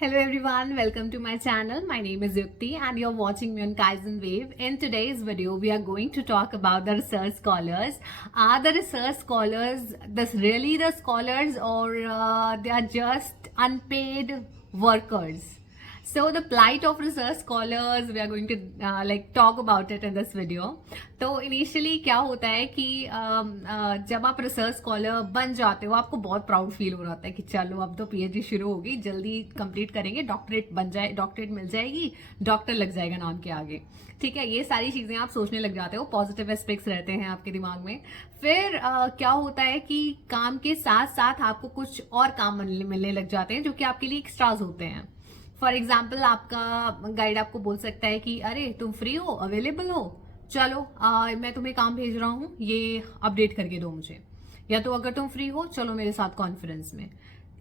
Hello everyone, welcome to my channel. My name is Yukti and you're watching me on Kaizen Wave. In today's video, we are going to talk about the research scholars. Are the research scholars really the scholars, or they are just unpaid workers? So the plight of research scholars, we are going to talk about it in this video. तो initially क्या होता है कि जब आप research scholar बन जाते हो आपको बहुत प्राउड फील हो रहा है कि चलो अब तो पीएचडी शुरू होगी, जल्दी कंप्लीट करेंगे, डॉक्टरेट बन जाए, डॉक्टरेट मिल जाएगी, डॉक्टर लग जाएगा नाम के आगे। ठीक है, ये सारी चीजें आप सोचने लग जाते हो, पॉजिटिव एस्पेक्ट्स रहते हैं आपके दिमाग में। फिर क्या होता है कि काम के साथ साथ आपको कुछ और काम मिलने लग जाते हैं जो कि आपके लिए एक्स्ट्राज होते हैं। फॉर एग्जाम्पल, आपका गाइड आपको बोल सकता है कि अरे तुम फ्री हो, अवेलेबल हो, चलो मैं तुम्हें काम भेज रहा हूँ, ये अपडेट करके दो मुझे, या तो अगर तुम फ्री हो चलो मेरे साथ कॉन्फ्रेंस में।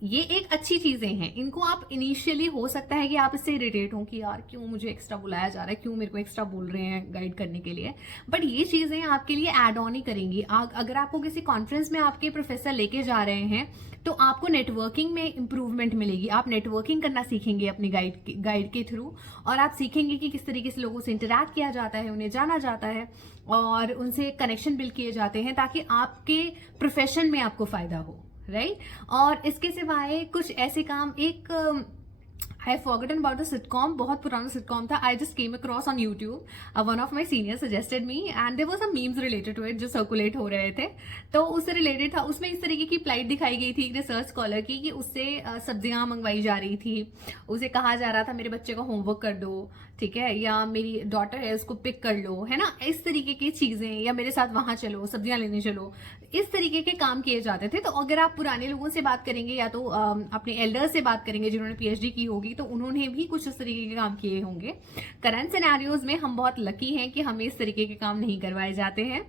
ये एक अच्छी चीजें हैं, इनको आप इनिशियली हो सकता है कि आप इससे इरिटेट हो कि यार क्यों मुझे एक्स्ट्रा बुलाया जा रहा है, क्यों मेरे को एक्स्ट्रा बोल रहे हैं गाइड करने के लिए, बट ये चीजें आपके लिए एड ऑन ही करेंगी। अगर आपको किसी कॉन्फ्रेंस में आपके प्रोफेसर लेके जा रहे हैं तो आपको नेटवर्किंग में इंप्रूवमेंट मिलेगी। आप नेटवर्किंग करना सीखेंगे अपने गाइड के थ्रू, और आप सीखेंगे कि किस तरीके से लोगों से इंटरैक्ट किया जाता है, उन्हें जाना जाता है और उनसे कनेक्शन बिल्ड किए जाते हैं ताकि आपके प्रोफेशन में आपको फायदा हो, राइट। और इसके सिवाय कुछ ऐसे काम, एक I have forgotten about the sitcom, बहुत पुराना सिटकॉम था, I just came across on YouTube. One of my seniors suggested me and there were some memes related to it जो सर्कुलेट हो रहे थे, तो उससे रिलेटेड था। उसमें इस तरीके की प्लाइट दिखाई गई थी रिसर्च स्कॉलर की कि उससे सब्जियां मंगवाई जा रही थी, उसे कहा जा रहा था मेरे बच्चे का होमवर्क कर दो, ठीक है, या मेरी डॉटर है उसको पिक कर लो, है ना, इस तरीके की चीजें, या मेरे साथ वहां चलो, सब्जियां लेने चलो, इस तरीके के काम किए जाते थे। तो अगर आप पुराने लोगों से बात करेंगे या तो अपने एल्डर्स से बात करेंगे जिन्होंने पीएचडी की होगी, तो उन्होंने भी कुछ इस तरीके के काम किए होंगे। करंट सिनेरियोज में हम बहुत लकी हैं कि हमें इस तरीके के काम नहीं करवाए जाते हैं,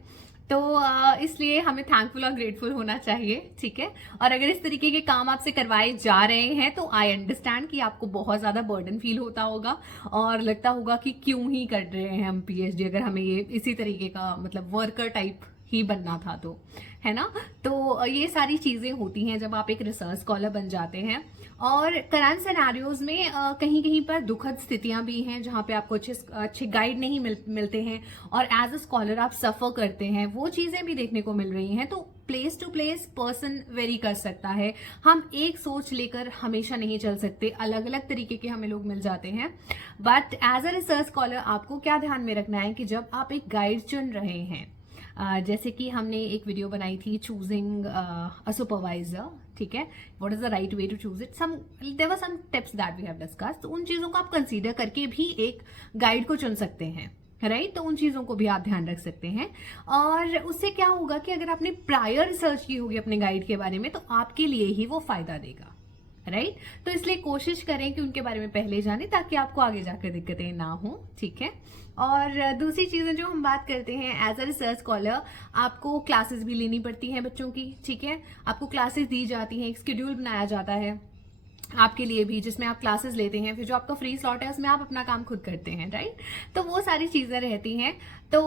तो इसलिए हमें थैंकफुल और ग्रेटफुल होना चाहिए, ठीक है। और अगर इस तरीके के काम आपसे करवाए जा रहे हैं तो आई अंडरस्टैंड कि आपको बहुत ज्यादा बर्डन फील होता होगा और लगता होगा कि क्यों ही कर रहे हैं हम पीएचडी, अगर हमें ये इसी तरीके का मतलब वर्कर टाइप ही बनना था तो, है ना। तो ये सारी चीजें होती हैं जब आप एक रिसर्च स्कॉलर बन जाते हैं। और करंट सिनेरियोज में कहीं कहीं पर दुखद स्थितियां भी हैं जहां पे आपको अच्छे गाइड नहीं मिलते हैं और एज अ स्कॉलर आप सफर करते हैं, वो चीजें भी देखने को मिल रही हैं। तो place to place person vary कर सकता है, हम एक सोच लेकर हमेशा नहीं चल सकते, अलग अलग तरीके के हमें लोग मिल जाते हैं। But as a research scholar आपको क्या ध्यान में रखना है कि जब आप एक गाइड चुन रहे हैं, जैसे कि हमने एक वीडियो बनाई थी चूजिंग अ सुपरवाइजर, ठीक है, what is the right way to choose it, there were some tips that we have discussed. तो उन चीजों को आप कंसीडर करके भी एक गाइड को चुन सकते हैं, राइट। तो उन चीजों को भी आप ध्यान रख सकते हैं। और उससे क्या होगा कि अगर आपने प्रायर रिसर्च की होगी अपने गाइड के बारे में तो आपके लिए ही वो फायदा देगा, राइट। तो इसलिए कोशिश करें कि उनके बारे में पहले जाने ताकि आपको आगे जाकर दिक्कतें ना हो, ठीक है। और दूसरी चीजें जो हम बात करते हैं, एज अ रिसर्च स्कॉलर आपको क्लासेस भी लेनी पड़ती हैं बच्चों की, ठीक है, आपको क्लासेस दी जाती हैं, एक शेड्यूल बनाया जाता है आपके लिए भी जिसमें आप क्लासेस लेते हैं, फिर जो आपका फ्री स्लॉट है उसमें आप अपना काम खुद करते हैं, राइट। तो वो सारी चीजें रहती हैं। तो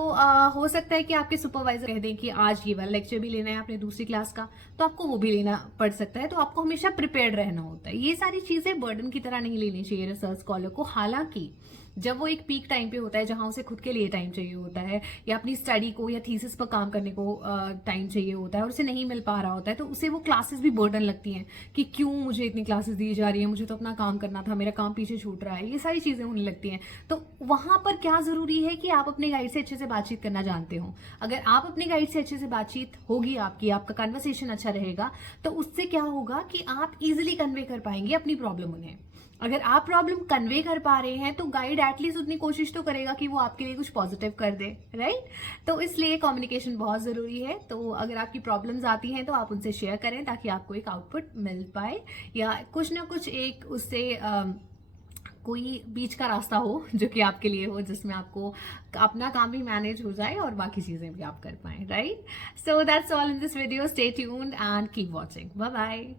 हो सकता है कि आपके सुपरवाइजर कह दें कि आज ये वाला लेक्चर भी लेना है आपने दूसरी क्लास का, तो आपको वो भी लेना पड़ सकता है। तो आपको हमेशा प्रिपेयर्ड रहना होता है। ये सारी चीजें बर्डन की तरह नहीं लेनी चाहिए रिसर्च स्कॉलर को। हालांकि जब वो एक पीक टाइम पे होता है जहां उसे खुद के लिए टाइम चाहिए होता है, या अपनी स्टडी को या थीसिस पर काम करने को टाइम चाहिए होता है और उसे नहीं मिल पा रहा होता है, तो उसे वो क्लासेस भी बर्डन लगती हैं कि क्यों मुझे इतनी क्लासेस दी जा रही है, मुझे तो अपना काम करना था, मेरा काम पीछे छूट रहा है, ये सारी चीजें होने लगती हैं। तो वहां पर क्या जरूरी है कि आप अपने गाइड से अच्छे से बातचीत करना जानते हो। अगर आप अपने गाइड से अच्छे से बातचीत होगी, आपका कन्वर्सेशन अच्छा रहेगा, तो उससे क्या होगा कि आप इजिली कन्वे कर पाएंगे अपनी प्रॉब्लम उन्हें। अगर आप प्रॉब्लम कन्वे कर पा रहे हैं तो गाइड एटलीस्ट उतनी कोशिश तो करेगा कि वो आपके लिए कुछ पॉजिटिव कर दे, राइट। तो इसलिए कम्युनिकेशन बहुत जरूरी है। तो अगर आपकी प्रॉब्लम्स आती हैं तो आप उनसे शेयर करें ताकि आपको एक आउटपुट मिल पाए, या कुछ ना कुछ एक उससे कोई बीच का रास्ता हो जो कि आपके लिए हो, जिसमें आपको अपना काम भी मैनेज हो जाए और बाकी चीजें भी आप कर पाए, right. So that's all in this video. Stay tuned and keep watching. Bye bye.